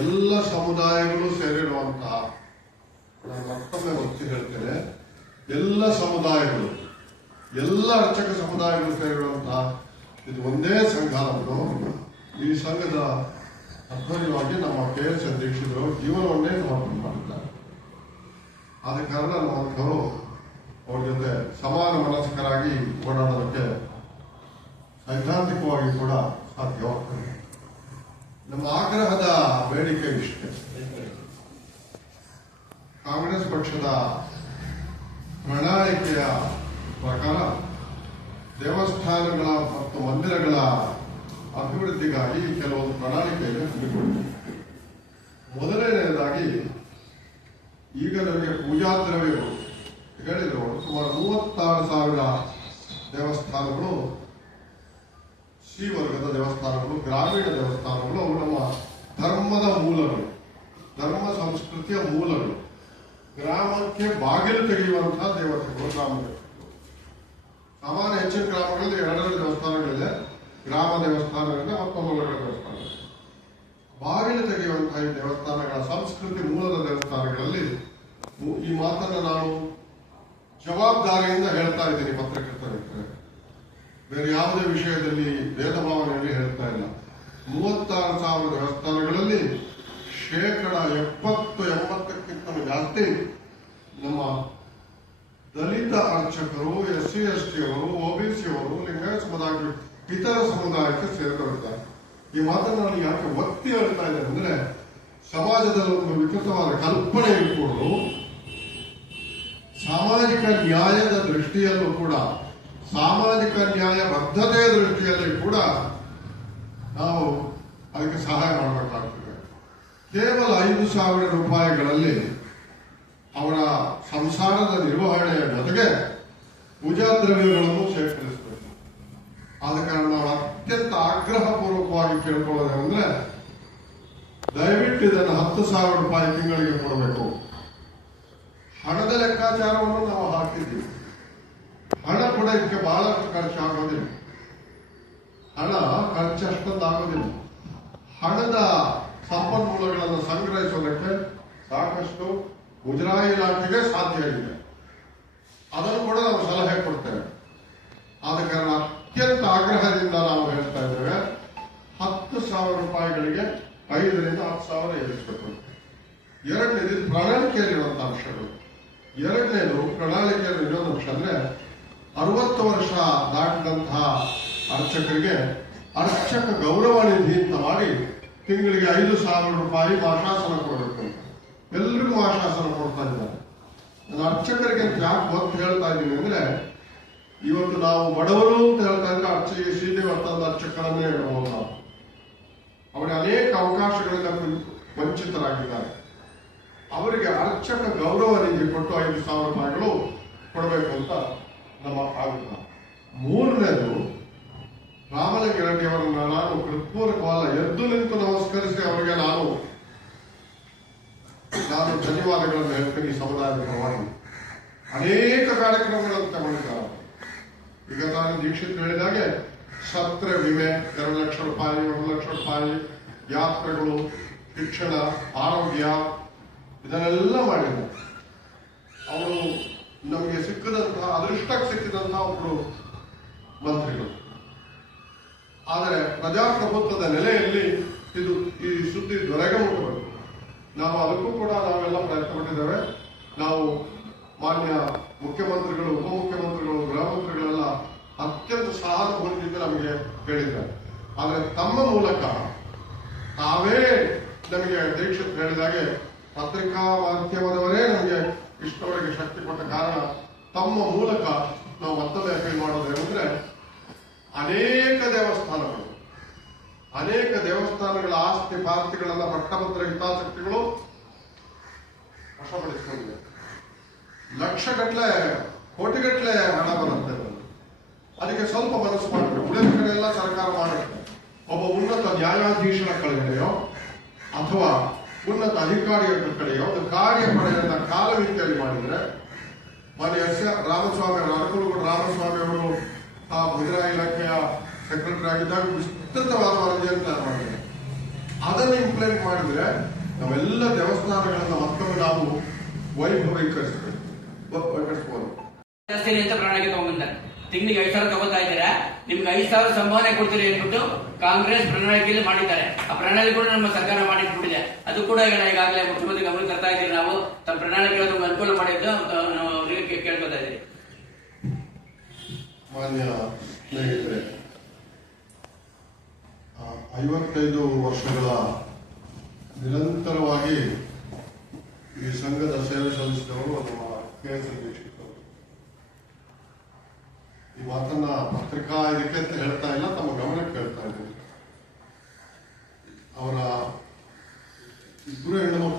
ಎಲ್ಲ ಸಮುದಾಯಗಳು ಸೇರಿರುವಂತ ನಾನು ಮತ್ತೊಮ್ಮೆ ಒತ್ತಿ ಹೇಳ್ತೇನೆ. ಎಲ್ಲ ಸಮುದಾಯಗಳು, ಎಲ್ಲ ಅರ್ಚಕ ಸಮುದಾಯಗಳು ಸೇರಿರುವಂತಹ ಇದು ಒಂದೇ ಸಂಘ ಈ ಸಂಘದ ಅಧ್ವರ್ಯವಾಗಿ ನಮ್ಮ ಕೆ ಎಸ್ ಅಧ್ಯಕ್ಷರು ಜೀವನವನ್ನೇ ಸಮರ್ಪಣೆ ಮಾಡಿದ್ದಾರೆ. ಆದ ಕಾರಣ ನಮ್ಮಂಥವರು ಅವ್ರ ಜೊತೆ ಸಮಾನ ಮನಸ್ಕರಾಗಿ ಓಡಾಡೋದಕ್ಕೆ ಸೈದ್ಧಾಂತಿಕವಾಗಿ ಕೂಡ ಸಾಧ್ಯವಾಗ್ತದೆ ನಮ್ಮ ಆಗ್ರಹದ ಬೇಡಿಕೆ ಇಷ್ಟೇ. ಕಾಂಗ್ರೆಸ್ ಪಕ್ಷದ ಪ್ರಣಾಳಿಕೆಯ ಪ್ರಕಾರ ದೇವಸ್ಥಾನಗಳ ಮತ್ತು ಮಂದಿರಗಳ ಅಭಿವೃದ್ಧಿಗಾಗಿ ಕೆಲವೊಂದು ಪ್ರಣಾಳಿಕೆಯನ್ನು ಹಮ್ಮಿಕೊಂಡಿದೆ ಮೊದಲನೆಯದಾಗಿ ಈಗ ನಮಗೆ ಪೂಜಾ ದ್ರವ್ಯಗಳು ಹೇಳಿದ್ರು. ಸುಮಾರು ಮೂವತ್ತಾರು ಸಾವಿರ ದೇವಸ್ಥಾನಗಳು ಶ್ರೀ ವರ್ಗದ ದೇವಸ್ಥಾನಗಳು, ಗ್ರಾಮೀಣ ದೇವಸ್ಥಾನಗಳು, ಅವು ನಮ್ಮ ಧರ್ಮದ ಮೂಲಗಳು, ಧರ್ಮ ಸಂಸ್ಕೃತಿಯ ಮೂಲಗಳು. ಗ್ರಾಮಕ್ಕೆ ಬಾಗಿಲು ತೆಗೆಯುವಂತಹ ದೇವತೆಗಳು ಗ್ರಾಮ ದೇವತೆಗಳು ಸಾಮಾನ್ಯ ಹೆಚ್ಚಿನ ಗ್ರಾಮಗಳಲ್ಲಿ ಎರಡೆರಡು ದೇವಸ್ಥಾನಗಳಿದೆ. ಗ್ರಾಮ ದೇವಸ್ಥಾನಗಳಿದೆ ಮತ್ತು ಒಂದೊಂದು ದೇವಸ್ಥಾನ. ಬಾಗಿಲು ತೆಗೆಯುವಂತಹ ಈ ದೇವಸ್ಥಾನಗಳ ಸಂಸ್ಕೃತಿ ಮೂಲದ ದೇವಸ್ಥಾನಗಳಲ್ಲಿ ಈ ಮಾತನ್ನು ನಾನು ಜವಾಬ್ದಾರಿಯಿಂದ ಹೇಳ್ತಾ ಇದ್ದೀನಿ ಪತ್ರಕರ್ತರಿಗೆ ಬೇರೆ ಯಾವುದೇ ವಿಷಯದಲ್ಲಿ ಭೇದ ಭಾವನೆಯಲ್ಲಿ ಹೇಳ್ತಾ ಇಲ್ಲ. ಮೂವತ್ತಾರು ಸಾವಿರ ದೇವಸ್ಥಾನಗಳಲ್ಲಿ ಶೇಕಡ ಎಪ್ಪತ್ತು ಎಂಬತ್ತಕ್ಕಿಂತ ಜಾಸ್ತಿ ನಮ್ಮ ದಲಿತ ಅರ್ಚಕರು, ಎಸ್ ಸಿ, ಎಸ್ ಟಿ ಅವರು ಒಬಿಸಿ ಅವರು, ಲಿಂಗಾಯತ ಸಮುದಾಯ ಇತರ ಸಮುದಾಯಕ್ಕೆ ಸೇರ್ಕೊಳ್ತಾರೆ ಈ ಮಾತನ್ನು ನಾನು ಯಾಕೆ ಒತ್ತಿ ಹೇಳ್ತಾ ಇದ್ದೇನೆ ಅಂದ್ರೆ, ಸಮಾಜದಲ್ಲಿ ಒಂದು ವಿಕೃತವಾದ ಕಲ್ಪನೆ ಇಟ್ಕೊಂಡು, ಸಾಮಾಜಿಕ ನ್ಯಾಯದ ದೃಷ್ಟಿಯಲ್ಲೂ ಕೂಡ ಸಾಮಾಜಿಕ ನ್ಯಾಯ ಬದ್ಧತೆಯ ದೃಷ್ಟಿಯಲ್ಲಿ ಕೂಡ ನಾವು ಅದಕ್ಕೆ ಸಹಾಯ ಮಾಡಬೇಕಾಗ್ತದೆ. ಕೇವಲ ಐದು ಸಾವಿರ ರೂಪಾಯಿಗಳಲ್ಲಿ ಅವರ ಸಂಸಾರದ ನಿರ್ವಹಣೆಯ ಜೊತೆಗೆ ಪೂಜಾ ದ್ರವ್ಯಗಳನ್ನು ಶೇಖರಿಸಬೇಕು. ಆದ ಕಾರಣ ನಾವು ಅತ್ಯಂತ ಆಗ್ರಹ ಪೂರ್ವಕವಾಗಿ ಕೇಳ್ಕೊಳ್ಳೋದೇನೆಂದ್ರೆ ದಯವಿಟ್ಟು ಇದನ್ನು ಹತ್ತು ಸಾವಿರ ರೂಪಾಯಿ ತಿಂಗಳಿಗೆ ಕೊಡಬೇಕು. ಹಣದ ಲೆಕ್ಕಾಚಾರವನ್ನು ನಾವು ಹಾಕಿದ್ದೀವಿ. ಹಣ ಕೂಡ ಇದಕ್ಕೆ ಬಹಳಷ್ಟು ಖರ್ಚಾಗೋದಿಲ್ಲ ಹಣ ಖರ್ಚಷ್ಟೊಂದು ಆಗೋದಿಲ್ಲ. ಹಣದ ಸಂಪನ್ಮೂಲಗಳನ್ನು ಸಂಗ್ರಹಿಸೋದಕ್ಕೆ ಸಾಕಷ್ಟು ಮುಜರಾಯಿ ಇಲಾಖೆಗೆ ಸಾಧ್ಯ ಇದೆ. ಅದನ್ನು ಕೂಡ ನಾವು ಸಲಹೆ ಕೊಡ್ತೇವೆ ಆದ ಕಾರಣ ಅತ್ಯಂತ ಆಗ್ರಹದಿಂದ ನಾವು ಹೇಳ್ತಾ ಇದ್ದೇವೆ, ಹತ್ತು ಸಾವಿರ ರೂಪಾಯಿಗಳಿಗೆ ಐದರಿಂದ ಹತ್ತು ಸಾವಿರ ಏರಿಸಬೇಕು. ಎರಡನೇದು ಪ್ರಣಾಳಿಕೆಯಲ್ಲಿರುವಂತಹ ಅಂಶಗಳು. ಎರಡನೇದು ಪ್ರಣಾಳಿಕೆಯಲ್ಲಿ ಇರೋದು ಅಂಶ ಅಂದ್ರೆ ದಾಟಿದಂತಹ ಅರ್ಚಕರಿಗೆ ಅರ್ಚಕ ಗೌರವ ನಿಧಿ ಅಂತ ಮಾಡಿ ತಿಂಗಳಿಗೆ ಐದು ಸಾವಿರ ರೂಪಾಯಿ ಮಾಶಾಸನ ಕೊಡಬೇಕು ಎಲ್ರಿಗೂ ಮಾಶಾಸನ ಕೊಡ್ತಾ ಇದ್ದಾರೆ. ನಾನು ಅರ್ಚಕರಿಗೆ ಯಾಕೆ ಗೊತ್ತು ಹೇಳ್ತಾ ಇದ್ದೀನಿ ಅಂದ್ರೆ, ಇವತ್ತು ನಾವು ಬಡವರು ಅಂತ ಹೇಳ್ತಾ ಇದ್ರೆ ಅರ್ಚಕ ಶ್ರೀನಿವಾಸದ ಅರ್ಚಕರನ್ನೇ ಹೇಳ್ಬೋದು ನಾವು. ಅವರಿಗೆ ಅನೇಕ ಅವಕಾಶಗಳಿಂದ ವಂಚ- ವಂಚಿತರಾಗಿದ್ದಾರೆ. ಅವರಿಗೆ ಅರ್ಚಕ ಗೌರವ ನಿಧಿ ಕೊಟ್ಟು ಐದು ಸಾವಿರ ರೂಪಾಯಿಗಳು ಕೊಡಬೇಕು ಅಂತ ನಮ್ಮ ಆಗ್ರಹ. ಮೂರನೇದು ರಾಮಲಿಂಗರೆಡ್ಡಿ ಅವರನ್ನ ನಾನು ಹೃತ್ಪೂರ್ವಕವಲ್ಲ ಎದ್ದು ನಿಂತು ನಮಸ್ಕರಿಸಿ ಅವರಿಗೆ ನಾನು ನಾನು ಧನ್ಯವಾದಗಳನ್ನು ಹೇಳ್ತೀನಿ ಸಮುದಾಯದ ಪರವಾಗಿ ಅನೇಕ ಕಾರ್ಯಕ್ರಮಗಳನ್ನು ತಗೊಂಡಿದ್ದಾರೆ ಈಗ ನಾನು ದೀಕ್ಷಿತ್ ಹೇಳಿದಾಗೆ, ಸತ್ರ ವಿಮೆ, ಎರಡು ಲಕ್ಷ ರೂಪಾಯಿ, ಒಂದು ಲಕ್ಷ ರೂಪಾಯಿ, ಯಾತ್ರೆಗಳು, ಶಿಕ್ಷಣ, ಆರೋಗ್ಯ, ಇದನ್ನೆಲ್ಲ ಮಾಡಿದ್ದಾರೆ. ಅವರು ನಮಗೆ ಸಿಕ್ಕಿದಂತಹ, ಅದೃಷ್ಟಕ್ಕೆ ಸಿಕ್ಕಿದಂತಹ ಒಬ್ಬರು ಮಂತ್ರಿಗಳು. ಆದರೆ ಪ್ರಜಾಪ್ರಭುತ್ವದ ನೆಲೆಯಲ್ಲಿ ಇದು ಈ ಸುದ್ದಿ ದೊರೆಗೆ ಮುಟ್ಟಬೇಕು ನಾವು ಅದಕ್ಕೂ ಕೂಡ ನಾವೆಲ್ಲ ಪ್ರಯತ್ನ ಪಟ್ಟಿದ್ದೇವೆ ನಾವು ಮಾನ್ಯ ಮುಖ್ಯಮಂತ್ರಿಗಳು, ಉಪಮುಖ್ಯಮಂತ್ರಿಗಳು, ಗೃಹ ಮಂತ್ರಿಗಳೆಲ್ಲ ಅತ್ಯಂತ ಸಹಾನುಭೂತಿಯಿಂದ ನಮಗೆ ಹೇಳಿದ್ದಾರೆ. ಆದರೆ ತಮ್ಮ ಮೂಲಕ ತಾವೇ ನಮಗೆ ದೀಕ್ಷಿತ್ ಹೇಳಿದಾಗೆ ಪತ್ರಿಕಾ ಮಾಧ್ಯಮದವರೇ ನಮಗೆ ಇಷ್ಟವರೆಗೆ ಶಕ್ತಿ ಕೊಟ್ಟ ಕಾರಣ ತಮ್ಮ ಮೂಲಕ ನಾವು ಮತ್ತೊಮ್ಮೆ ಅಪೀಲ್ ಮಾಡೋದೇನೆಂದ್ರೆ ಅನೇಕ ದೇವಸ್ಥಾನಗಳು, ಅನೇಕ ದೇವಸ್ಥಾನಗಳ ಆಸ್ತಿ ಪಾಸ್ತಿಗಳೆಲ್ಲ ಪಟ್ಟಭದ್ರ ಹಿತಾಸಕ್ತಿಗಳು ವಶಪಡಿಸಿಕೊಂಡಿವೆ. ಲಕ್ಷಗಟ್ಟಲೆ, ಕೋಟಿಗಟ್ಟಲೆ ಹಣ ಬರುತ್ತೆ. ಅದಕ್ಕೆ ಸ್ವಲ್ಪ ಮನಸ್ಸು ಮಾಡಬೇಕು ಉಳಿದ ಕಡೆ ಎಲ್ಲ ಸರ್ಕಾರ ಮಾಡುತ್ತೆ ಒಬ್ಬ ಉನ್ನತ ನ್ಯಾಯಾಧೀಶರ ಕಡೆಯೋ ಅಥವಾ ಉನ್ನತ ಅಧಿಕಾರಿಗಳ ಕಡೆಯೋ, ಒಂದು ಕಾರ್ಯಪಡೆಯನ್ನ ಕಾಲಮಿತಿಯಲ್ಲಿ ಮಾಡಿದ್ರೆ, ಮಾನ್ಯ ಎಸ್ ರಾಮಸ್ವಾಮಿ ಅನುಕೂಲಗಳು ರಾಮಸ್ವಾಮಿ ಅವರು ಆ ಮುದ್ರಾ ಇಲಾಖೆಯ ಸೆಕ್ರೆಟರಿ ಆಗಿದ್ದಾಗ ವಿಸ್ತೃತವಾದ ವರದಿಯನ್ನು ತಯಾರು ಮಾಡಿದೆ ಅದನ್ನು ಇಂಪ್ಲಿಮೆಂಟ್ ಮಾಡಿದ್ರೆ ನಾವೆಲ್ಲ ದೇವಸ್ಥಾನಗಳನ್ನ ಮತ್ತೊಮ್ಮೆ ನಾವು ವೈಭವೀಕರಿಸಬೇಕು. ತಿಂಗಳಿಗೆ ಐದು ಸಾವಿರ ತಗೋತಾ ಇದ್ದೀರಾ? ನಿಮ್ಗೆ ಐದು ಸಾವಿರ ಸಂಭಾವನೆ ಕೊಡ್ತೀರಿ ಅಂದ್ಬಿಟ್ಟು ಕಾಂಗ್ರೆಸ್ ಪ್ರಣಾಳಿಕೆಯಲ್ಲಿ ಮಾಡಿದ್ದಾರೆ. ಆ ಪ್ರಣಾಳಿಕೆ ಕೂಡ ನಮ್ಮ ಸರ್ಕಾರ ಮಾಡಿಟ್ಬಿಟ್ಟಿದೆ. ಅದು ಕೂಡ ಈಗ ಈಗಾಗಲೇ ಮುಖ್ಯಮಂತ್ರಿ ಗಮನ ತರ್ತಾ ಇದ್ದೀರಿ ನಾವು? ತಮ್ಮ ಪ್ರಣಾಳಿಕೆ ಅನುಕೂಲ ಮಾಡಿದ್ದು ಕೇಳ್ಕೊತಾ ಇದ್ದೀರಿ ಮಾನ್ಯ ಸ್ನೇಹಿತರೆ ಐವತ್ತೈದು ವರ್ಷಗಳ ನಿರಂತರವಾಗಿ ಈ ಸಂಘದ ಸೇವೆ ಸಲ್ಲಿಸಿದವರು ನಮ್ಮ ಕೆ ಎಸ್ ಈ ಮಾತನ್ನ ಪತ್ರಿಕಾ ಇದಕ್ಕೆ ಅಂತ ಹೇಳ್ತಾ ಇಲ್ಲ, ತಮ್ಮ ಗಮನಕ್ಕೆ ಹೇಳ್ತಾ ಇದ್ದೀನಿ. ಅವರ ಇಬ್ಬರು ಹೆಣ್ಣುಮಕ್ಕಳು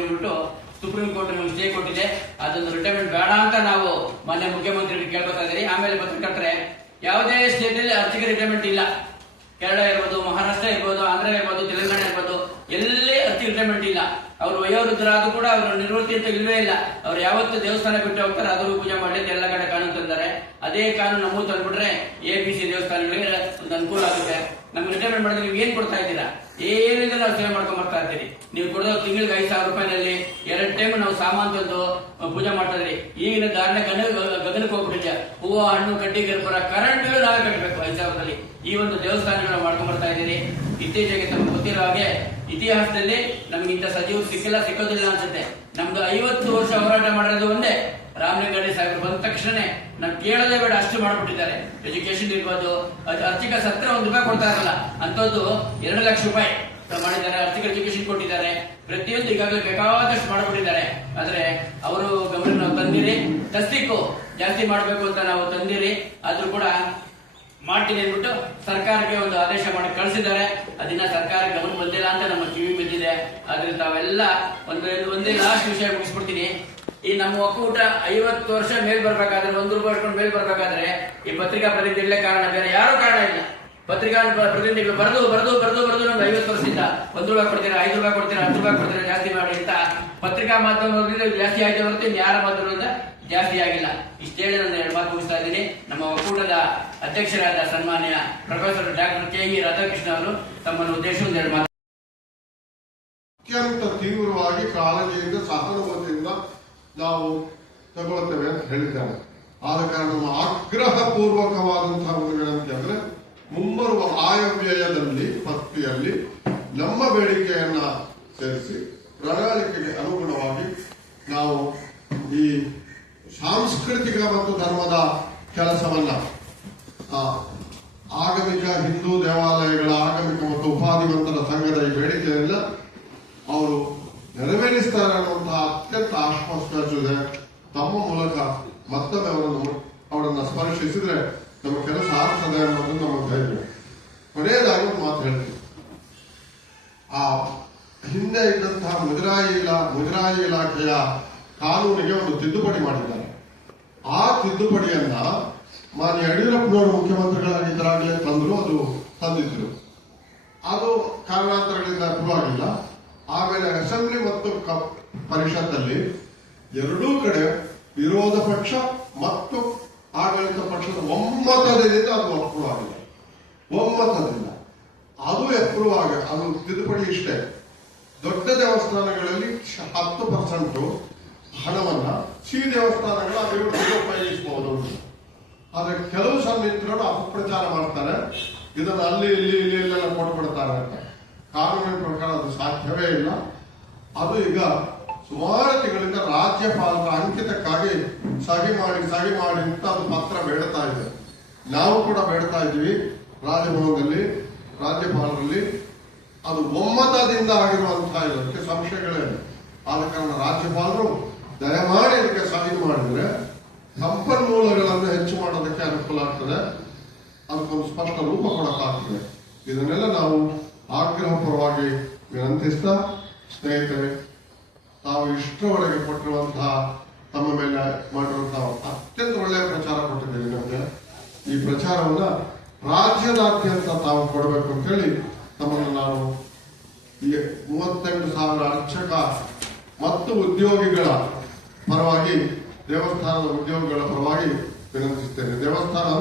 ಏನ್ಬಿಟ್ಟು ಸುಪ್ರೀಂ ಕೋರ್ಟ್ ನಮ್ಗೆ ಸ್ಟೇ ಕೊಟ್ಟಿದೆ. ಅದೊಂದು ರಿಟೈರ್ಮೆಂಟ್ ಬೇಡ ಅಂತ ನಾವು ಮಾನ್ಯ ಮುಖ್ಯಮಂತ್ರಿ ಕೇಳ್ಕೊತಾ ಇದ್ದೀರಿ. ಆಮೇಲೆ ಪತ್ರಕರ್ತರೆ ಯಾವುದೇ ಸ್ಟೇಟ್ ಅಲ್ಲಿ ಅರ್ಜಿಗೆ ರಿಟೈರ್ಮೆಂಟ್ ಇಲ್ಲ. ಕೇರಳ ಇರ್ಬೋದು, ಮಹಾರಾಷ್ಟ್ರ ಇರ್ಬೋದು, ಆಂಧ್ರ ಇರ್ಬೋದು, ತೆಲಂಗಾಣ ಇರ್ಬೋದು, ಎಲ್ಲಿ ಅರ್ಜಿ ರಿಟೈರ್ಮೆಂಟ್ ಇಲ್ಲ. ಅವರು ವಯೋವೃದ್ಧರಾದ್ರೂ ಕೂಡ ಅವರು ನಿವೃತ್ತಿ ಅಂತ ಇಲ್ವೇ ಇಲ್ಲ. ಅವ್ರು ಯಾವತ್ತು ದೇವಸ್ಥಾನ ಬಿಟ್ಟು ಹೋಗ್ತಾರೆ ಅದ್ರ ಪೂಜೆ ಮಾಡಿ ಎಲ್ಲ ಕಡೆ ಕಾನೂನು ತಂದಾರೆ. ಅದೇ ಕಾನೂನು ನಮಗೂ ತಂದ್ಬಿಟ್ರೆ ಎ ಬಿ ಸಿ ದೇವಸ್ಥಾನಗಳಿಗೆ ಒಂದು ಅನುಕೂಲ ಆಗುತ್ತೆ. ನಮ್ಗೆ ರಿಟೈರ್ಮೆಂಟ್ ಮಾಡಿದ್ರೆ ನೀವು ಏನ್ ಕೊಡ್ತಾ ಇದ್ದೀರಾ? ಏನಿದೆ ನಾವು ಸೇವೆ ಮಾಡ್ಕೊಂಡ್ ಬರ್ತಾ ಇರ್ತೀರಿ ನೀವು ಕೊಡೋ ತಿಂಗಳಿಗೆ ಐದು ಸಾವಿರ ರೂಪಾಯಿನಲ್ಲಿ, ಎರಡು ಟೈಮ್ ನಾವು ಸಾಮಾನು ತಂದು ಪೂಜೆ ಮಾಡ್ತಾ ಇದ್ರಿ ಈಗಿನ ಧಾರಣ ಗನ ಗಗನಕ್ಕೆ ಹೋಗ್ಬಿಟ್ಟಿದೆ ಹೂವು, ಹಣ್ಣು, ಕಡ್ಡಿ ಗರ್ಪುರ ಕರೆಂಟ್ ನಾವೇ ಕಟ್ಟಬೇಕು ಐದು ಸಾವಿರದಲ್ಲಿ. ಈ ಒಂದು ದೇವಸ್ಥಾನಗಳನ್ನ ಮಾಡ್ಕೊಂಡ್ ಬರ್ತಾ ಇದ್ದೀರಿ. ಇತ್ತೀಚೆಗೆ ತಮ್ಗೆ ಗೊತ್ತಿರೋ ಹಾಗೆ ಇತಿಹಾಸದಲ್ಲಿ ನಮ್ಗೆ ಇಂಥ ಸಜೀವ ಸಿಕ್ಕಿಲ್ಲ, ಸಿಕ್ಕೋದಿಲ್ಲ ಅನ್ಸುತ್ತೆ. ನಮ್ದು ಐವತ್ತು ವರ್ಷ ಹೋರಾಟ ಮಾಡಿರೋದು ಒಂದೇ. ರಾಮಲಿಂಗಾರೆಡ್ಡಿ ಸಾಹೇಬರು ಬಂದ ತಕ್ಷಣನೇ ನಾವು ಕೇಳೋದೇ ಬೇಡ, ಅಷ್ಟು ಮಾಡ್ಬಿಟ್ಟಿದ್ದಾರೆ. ಎಜುಕೇಶನ್ ಇರ್ಬೋದು ಆರ್ಥಿಕ ಸತ್ರ ಒಂದು ರೂಪಾಯಿ ಕೊಡ್ತಾ ಇರಲ್ಲ ಅಂತದ್ದು ಎರಡು ಲಕ್ಷ ರೂಪಾಯಿ ಮಾಡಿದ್ದಾರೆ, ಆರ್ಥಿಕ ಎಜುಕೇಶನ್ ಕೊಟ್ಟಿದ್ದಾರೆ. ಪ್ರತಿಯೊಂದು ಈಗಾಗಲೇ ಬೇಕಾದಷ್ಟು ಮಾಡಿಬಿಟ್ಟಿದ್ದಾರೆ. ಆದ್ರೆ ಅವರು ಗಮನ ನಾವು ತಂದಿರಿ, ತಸ್ತಿಕ್ಕು ಜಾಸ್ತಿ ಮಾಡಬೇಕು ಅಂತ ನಾವು ತಂದಿರಿ. ಆದ್ರೂ ಕೂಡ ಮಾಡ್ತೀನಿ ಅಂದ್ಬಿಟ್ಟು ಸರ್ಕಾರಕ್ಕೆ ಒಂದು ಆದೇಶ ಮಾಡಿ ಕಳಿಸಿದ್ದಾರೆ. ಅದನ್ನ ಸರ್ಕಾರ ಗಮನ ಬಂದಿಲ್ಲ ಅಂತ ನಮ್ಮ ಕಿವಿ ಬಿದ್ದಿದೆ. ಆದ್ರೆ ತಾವೆಲ್ಲ ಒಂದು, ಒಂದೇ ಲಾಸ್ಟ್ ವಿಷಯ ಮುಗಿಸ್ಬಿಡ್ತೀನಿ. ಈ ನಮ್ಮ ಒಕ್ಕೂಟ ಐವತ್ತು ವರ್ಷ ಮೇಲ್ ಬರ್ಬೇಕಾದ್ರೆ, ಒಂದು ರೂಪಾಯಿ ಇಟ್ಕೊಂಡು ಮೇಲ್ ಬರ್ಬೇಕಾದ್ರೆ, ಈ ಪತ್ರಿಕಾ ಪ್ರತಿನಿಧಿಗಳೇ ಕಾರಣ, ಬೇರೆ ಯಾರು ಕಾರಣ ಇಲ್ಲ. ಪತ್ರಿಕಾ ಪ್ರತಿನಿಧಿಗಳು ಬರೆದು ಬರೆದು ಬರೆದು ಬರೆದು ನಮ್ಗೆ ಐವತ್ತು ವರ್ಷದಿಂದ. ಒಂದು ರೂಪಾಯಿ ಕೊಡ್ತೀರಾ, ಐದು ರೂಪಾಯಿ ಕೊಡ್ತೀರಾ, ಹತ್ತು ರೂಪಾಯಿ ಕೊಡ್ತೀರಾ, ಜಾಸ್ತಿ ಮಾಡಿ ಅಂತ ಪತ್ರಿಕಾ ಮಾಧ್ಯಮದಿಂದ ಜಾಸ್ತಿ ಆಯ್ತು ಹೊರತು ಯಾರ ಮಾಧ್ಯಮದಿಂದ ಜಾಸ್ತಿ ಆಗಿಲ್ಲ. ಇಷ್ಟು ನಾನು ಎರಡು ಮಾತು ಮುಗಿಸ್ತಾ ಇದ್ದೀನಿ. ನಮ್ಮ ಒಕ್ಕೂಟದ ಅಧ್ಯಕ್ಷರಾದ ಸನ್ಮಾನ್ಯ professor doctor K E Radhakrishna ಅವರು ತಮ್ಮನ್ನು ಉದ್ದೇಶ ಎರಡು ಮಾತು ಅತ್ಯಂತ ತೀವ್ರವಾಗಿ ಕಾಳಜಿಯಿಂದ, ಸಹಾನುಭೂತಿಯಿಂದ ನಾವು ತಗೊಳ್ತೇವೆ ಅಂತ ಹೇಳಿದ್ದಾರೆ. ಆದ ಕಾರಣ ಆಗ್ರಹ ಪೂರ್ವಕವಾದಂತಹ ಒಂದು ಅಂದ್ರೆ, ಮುಂಬರುವ ಆಯವ್ಯಯದಲ್ಲಿ, ಪತ್ತಿಯಲ್ಲಿ ನಮ್ಮ ಬೇಡಿಕೆಯನ್ನ ಸೇರಿಸಿ ಪ್ರಣಾಳಿಕೆಗೆ ಅನುಗುಣವಾಗಿ ನಾವು ಈ ಸಾಂಸ್ಕೃತಿಕ ಮತ್ತು ಧರ್ಮದ ಕೆಲಸವನ್ನ ಆಗಮಿಕ ಹಿಂದೂ ದೇವಾಲಯಗಳ ಆಗಮಿಕ ಮತ್ತು ಉಪಾಧಿವಂತರ ಸಂಘದ ಈ ಬೇಡಿಕೆಯನ್ನ ಅವರು ನೆರವೇರಿಸ್ತಾರೆ ಅನ್ನುವಂತಹ ಇದೆ ತಮ್ಮ ಮೂಲಕ ಮತ್ತೊಮ್ಮೆ ಅವರನ್ನು ಅವರನ್ನ ಸ್ಪರ್ಶಿಸಿದ್ರೆ ನಮ್ಮ ಕೆಲಸ ಆಗ್ತದೆ ಅನ್ನೋದು ನಮ್ಮ ಧೈರ್ಯ ಕೊನೆಯದಾಗಿ ಒಂದು ಮಾತು ಆ ಹಿಂದೆ ಇದ್ದಂತಹ ಮುಜರಾಯಿ ಇಲಾ, ಮುಜರಾಯಿ ಇಲಾಖೆಯ ಕಾನೂನಿಗೆ ಒಂದು ತಿದ್ದುಪಡಿ ಮಾಡಿದ್ದಾರೆ. ಆ ತಿದ್ದುಪಡಿಯನ್ನ ಮಾನ್ಯ ಯಡಿಯೂರಪ್ಪನವರು ಮುಖ್ಯಮಂತ್ರಿಗಳಾಗಿದ್ದರಾಗಲೇ ತಂದರು, ಅದು ತಂದಿದ್ರು. ಅದು ಕಾರಣಾಂತರಗಳಿಂದ ಪರವಾಗಿಲ್ಲ ಆಮೇಲೆ ಅಸೆಂಬ್ಲಿ ಮತ್ತು ಪರಿಷತ್ತಲ್ಲಿ ಎರಡೂ ಕಡೆ ವಿರೋಧ ಪಕ್ಷ ಮತ್ತು ಆಡಳಿತ ಪಕ್ಷದ ಒಮ್ಮತದಿಂದ ಅದು ಅಪ್ರೂವ್ ಆಗಿದೆ. ಒಮ್ಮತದಿಂದ. ಅದು ಅಪ್ರೂವ್ ಆಗ, ಅದು ತಿದ್ದುಪಡಿ ಇಷ್ಟೇ. ದೊಡ್ಡ ದೇವಸ್ಥಾನಗಳಲ್ಲಿ ಹತ್ತು ಪರ್ಸೆಂಟ್ ಹಣವನ್ನ ಸಿ ದೇವಸ್ಥಾನಗಳ ಅಭಿವೃದ್ಧಿಗೆ ಉಪಯೋಗಿಸಬಹುದು ಆದ್ರೆ ಕೆಲವು ಸನ್ನಿಹಿತರು ಅಪಪ್ರಚಾರ ಮಾಡ್ತಾರೆ. ಇದನ್ನು ಅಲ್ಲಿ, ಇಲ್ಲಿ ಇಲ್ಲಿ, ಇಲ್ಲೆಲ್ಲ ಕೊಟ್ಬಿಡ್ತಾರೆ ಅಂತ. ಕಾನೂನಿನ ಪ್ರಕಾರ ಅದು ಸಾಧ್ಯವೇ ಇಲ್ಲ. ಅದು ಈಗ ಸುಮಾರು ತಿಂಗಳಿಂದ ರಾಜ್ಯಪಾಲರ ಅಂಕಿತಕ್ಕಾಗಿ ಸಹಿ ಮಾಡಿ ಸಹಿ ಮಾಡಿ ಅಂತ ಅದು ಪತ್ರ ಬೇಡ್ತಾ ಇದೆ. ನಾವು ಕೂಡ ಬೇಡ್ತಾ ಇದ್ದೀವಿ ರಾಜಭವನದಲ್ಲಿ, ರಾಜ್ಯಪಾಲರಲ್ಲಿ. ಅದು ಒಮ್ಮತದಿಂದ ಆಗಿರುವಂತಹ ಇದಕ್ಕೆ ಸಂಶಯಗಳೇ ಆದ ಕಾರಣ ರಾಜ್ಯಪಾಲರು ದಯಮಾಡಿ ಇದಕ್ಕೆ ಸಹಿ ಮಾಡಿದ್ರೆ ಸಂಪನ್ಮೂಲಗಳನ್ನು ಹೆಚ್ಚು ಮಾಡೋದಕ್ಕೆ ಅನುಕೂಲ ಆಗ್ತದೆ. ಅದಕ್ಕೊಂದು ಸ್ಪಷ್ಟ ರೂಪ ಕೊಡಕ್ಕಾಗ್ತದೆ. ಇದನ್ನೆಲ್ಲ ನಾವು ಆಗ್ರಹಪರವಾಗಿ ವಿನಂತಿಸ್ತಾ ಸ್ನೇಹಿತರೆ ತಾವು ಇಷ್ಟರವರೆಗೆ ಕೊಟ್ಟಿರುವಂತಹ ತಮ್ಮ ಮೇಲೆ ಮಾಡಿರುವಂತಹ ಅತ್ಯಂತ ಒಳ್ಳೆಯ ಪ್ರಚಾರ ಕೊಟ್ಟಿದ್ದೀರಿ ನಮಗೆ. ಈ ಪ್ರಚಾರವನ್ನ ರಾಜ್ಯದಾದ್ಯಂತ ತಾವು ಕೊಡಬೇಕು ಅಂತೇಳಿ ತಮ್ಮನ್ನು ನಾನು ಈ ಮೂವತ್ತೆಂಟು ಸಾವಿರ ಅರ್ಚಕ ಮತ್ತು ಉದ್ಯೋಗಿಗಳ ಪರವಾಗಿ ದೇವಸ್ಥಾನದ ಉದ್ಯೋಗಿಗಳ ಪರವಾಗಿ ವಿನಂತಿಸುತ್ತೇನೆ ದೇವಸ್ಥಾನ